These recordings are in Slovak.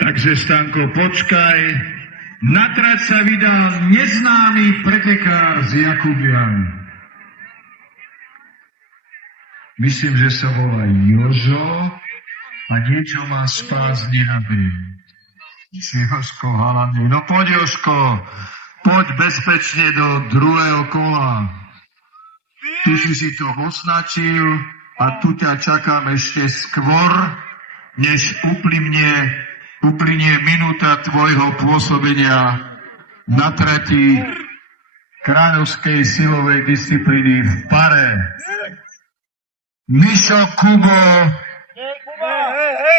Takže, Stanko, počkaj. Na trať sa vydal neznámy pretekár z Jakubian. Myslím, že sa volá Jožo a niečo má s prázdninami. Jožko, hlavne. No poď, Jožko, poď bezpečne do druhého kola. Tu si to označil a tu ťa čakám ešte skôr, než uplynie minúta tvojho pôsobenia na trati kráľovskej silovej disciplíny v pare. Mišo, Kubo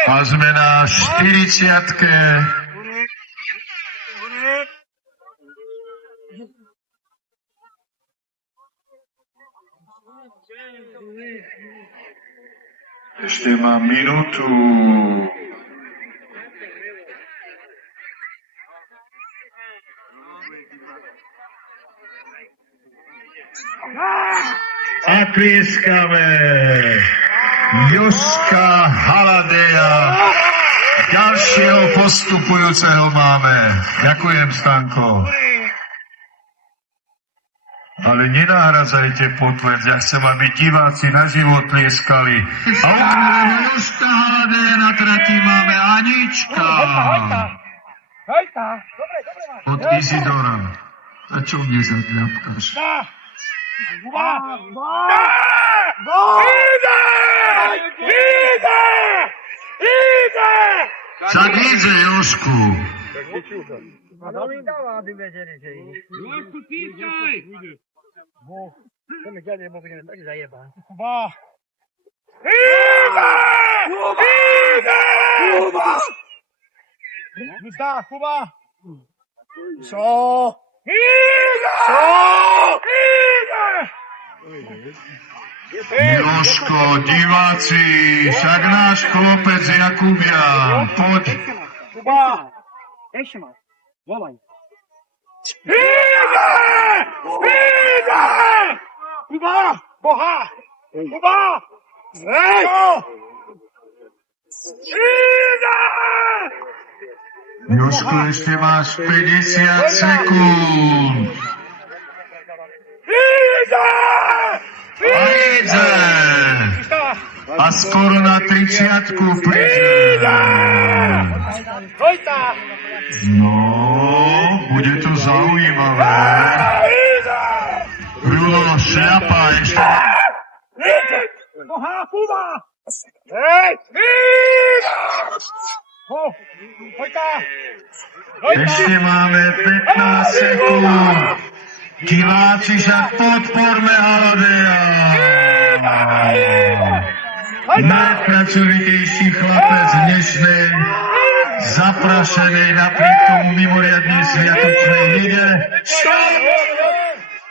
a sme na 40-ke. Ešte mám minútu. A tlieskame Jožka Haladeja. Ďalšieho postupujúceho máme. Ďakujem, Stanko. Ale nenahradzajte potvrď. Ja chcem, aby diváci naživo tlieskali. A okrem Jožka Haladeja na trati máme Anička. Od Izidora. A čo mne zakľapkáš? Však ide, Jožku. Jožko, diváci, však náš chlopec Jakubian, poď. Kuba, ešte ma, volaj. Kuba, boha, Kuba, hej! Jožko, ešte máš 50 sekúnd. A ide! A skoro na 30-ku príde. No, bude to zaujímavé. Rulo, šľapa ešte. Boha, Kuba! Hej! Ešte máme 15 sekúnd. Diváci, však podporme Haladeja. Najpracovitejší chlapec dnešnej zaprašenej napriek tomu mimoriadnej sviatočnej lige.